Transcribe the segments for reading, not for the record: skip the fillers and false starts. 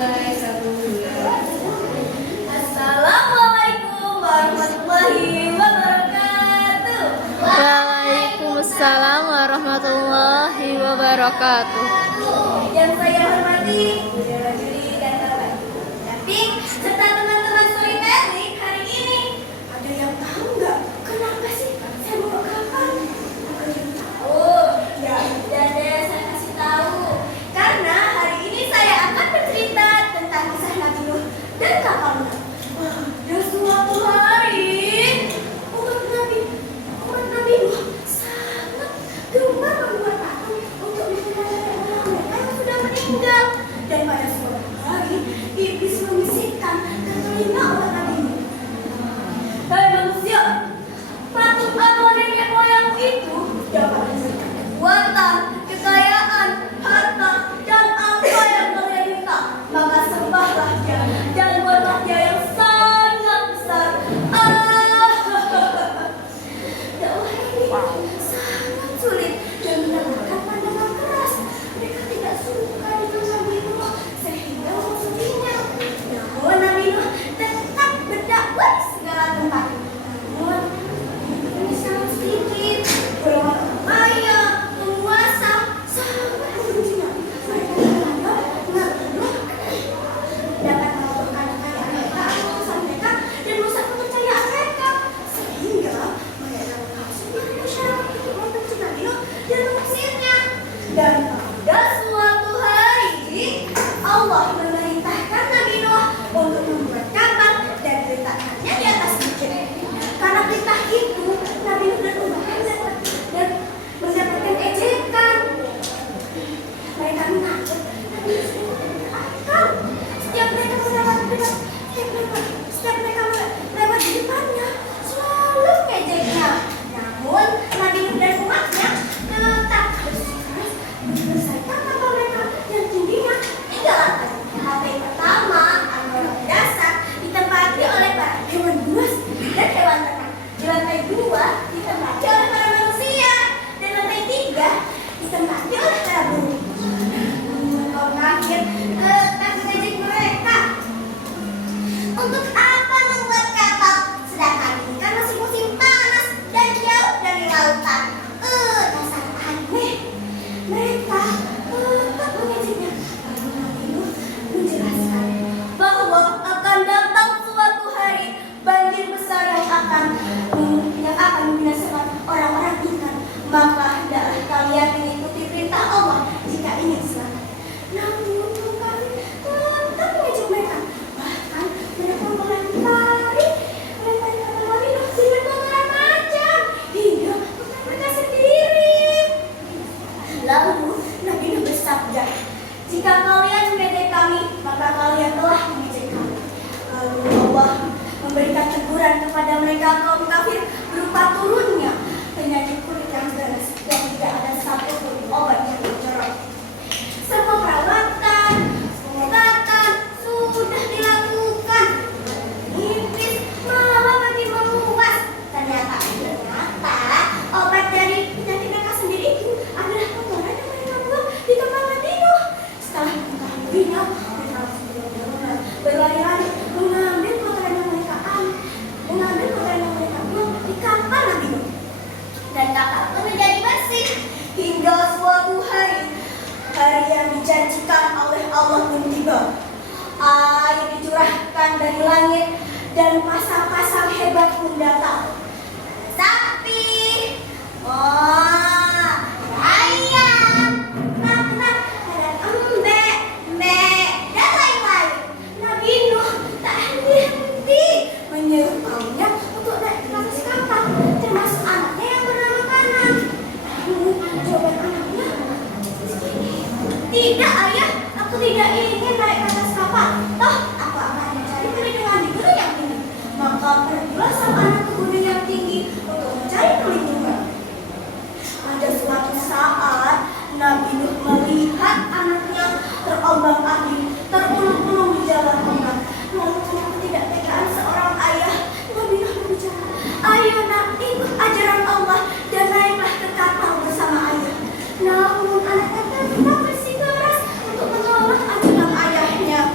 Assalamualaikum warahmatullahi wabarakatuh. Waalaikumsalam warahmatullahi wabarakatuh. Yang saya hormati Bunda Rajuli dan Bapak pendamping serta teman-teman storytelling hari ini. Ada yang tahu nggak kenapa sih saya mau kapan? Ada yang tahu? Ya udah deh, saya kasih tahu. Karena hari ini saya akan bercerita tentang kisah Nabi Nuh dan kapalnya. Dan suatu hari umat Nabi Nuh sangat gemar membuat patung untuk menyelamatkan orang mereka yang sudah meninggal. Dan pada suatu hari iblis membisikkan ke telinga umat Nabi Nuh, "Hei manusia, patung arwah nenek moyangmu itu dapat memberikan kekuatan, kekayaan, harta, dan apa yang kalian minta. Maka sembahlah dia dan buatlah dia yang sangat besar." Dakwah ini sangat sulit dan mendapatkan pandangan keras. Mereka tidak suka dengan Nabi Nuh sehingga memusuhinya. Namun Nabi Nuh tetap berdakwah di segala tempat. Namun ini sangat sedikit. Golongan kaya, penguasa sangat membencinya. Mereka menganggap Nabi Nuh dapat melakukan kekayaan mereka atau urusan mereka dan merusak kepercayaan mereka, sehingga mereka menghasut masyarakat untuk membenci Nabi Nuh dan mengusirnya. Dan pada suatu hari Allah memerintahkan Nabi Nuh untuk membuat kapal dan meletakkannya di atas bukit. Karena perintah itu Nabi Nuh dan umatnya mendapatkan ejekan. Mereka mengancam Nabi Nuh sudah tidak akal. Setiap mereka lewat di depannya selalu mengejeknya. Namun Nabi Nuh dan umatnya tetap bersikeras menyelesaikan kapal mereka yang tingginya 3 lantai. Lantai pertama adalah dasar ditempati oleh para hewan buas dan hewan ternak. Di lantai 2 ditempati oleh para manusia dan lantai 3 ditempati oleh para burung. Kaum kafir tetap mengejek mereka. Untuk apa membuat kapal? Sedangkan ini kan masih musim panas dan jauh dari lautan. Dasar aneh. Mereka tetap mengejeknya. Lalu Nabi Nuh menjelaskan bahwa akan datang suatu hari banjir besar yang akan membinasakan orang-orang iman. Maka hendaklah kalian mengikuti perintah Allah jika ingin selamat. Namun kaum kafir tetap mengejek mereka. Bahkan mereka melempari kapal Nabi Nuh dengan kotoran macam hingga kotoran mereka sendiri. Lalu Nabi Nuh bersabda, "Jika kalian mengejek kami, maka kalian telah mengejek kami." Lalu Allah memberikan teguran kepada mereka kaum kafir berupa turunnya penyakit kulit yang ganas dan tidak ada satupun obat yang mencorok. Semua perawatan, pengobatan sudah dilakukan. Iblis malah makin memuas. Ternyata obat dari penyakit mereka sendiri itu adalah kotoran yang mereka buang di tempat Nabi Nuh. Setelah mengetahuinya, mereka langsung berlari-lari mengambil kotoran yang mereka buang di kapal Nabi Nuh. Dan kapal pun menjadi bersih hingga suatu hari yang dijanjikan oleh Allah pun tiba. Air dicurahkan dari langit dan pasang-pasang hebat pun datang. Sapi, ayam, ternak, dan embek, dan lain-lain. Nabi Nuh tak henti-henti menyeru kaumnya untuk naik ke atas kapal, termasuk anaknya yang bernama Kanan. Namun jawaban anaknya, "Tidak ayah, aku tidak ingin naik ke atas kapal. Toh aku akan mencari perlindungan di gunung yang tinggi." Maka pergilah sang anak ke gunung yang tinggi untuk mencari perlindungan. Pada suatu saat Nabi Nuh melihat anaknya terombang-ambing, terulung-ulung di jalan ombak. Lalu kenapa tidak tegaan seorang ayah? Nabi Nuh berbicara, "Ayo nak, ikut ajaran Allah dan naiklah ke kapal bersama ayah." Namun anaknya tetap bersikeras untuk menolak ajaran ayahnya.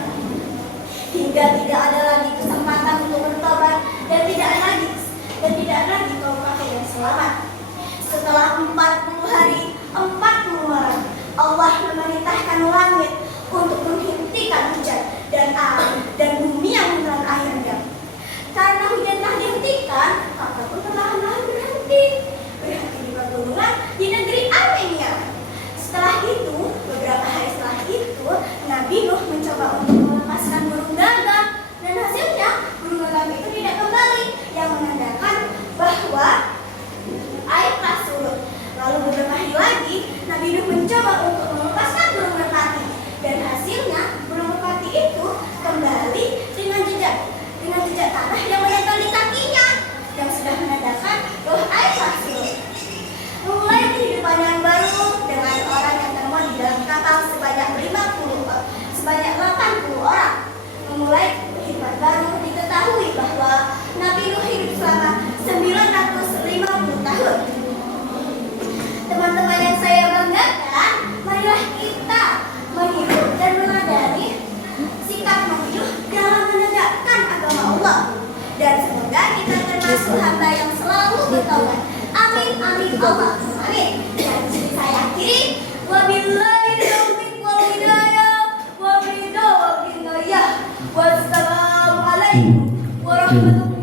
Dimulai kehidupan baru, diketahui bahwa Nabi Nuh hidup selama 950 tahun. Teman-teman yang saya banggakan, marilah kita meniru dan meladani sikap Nabi Nuh dalam menegakkan agama Allah. Dan semoga kita termasuk hamba yang selalu bertaubat. Amin, amin, Allahumma amin. Dan jadi saya akhiri. Wabillahi taufiq wal hidayah. Wabillahi wal hidayah. Wassalamualaikum warahmatullahi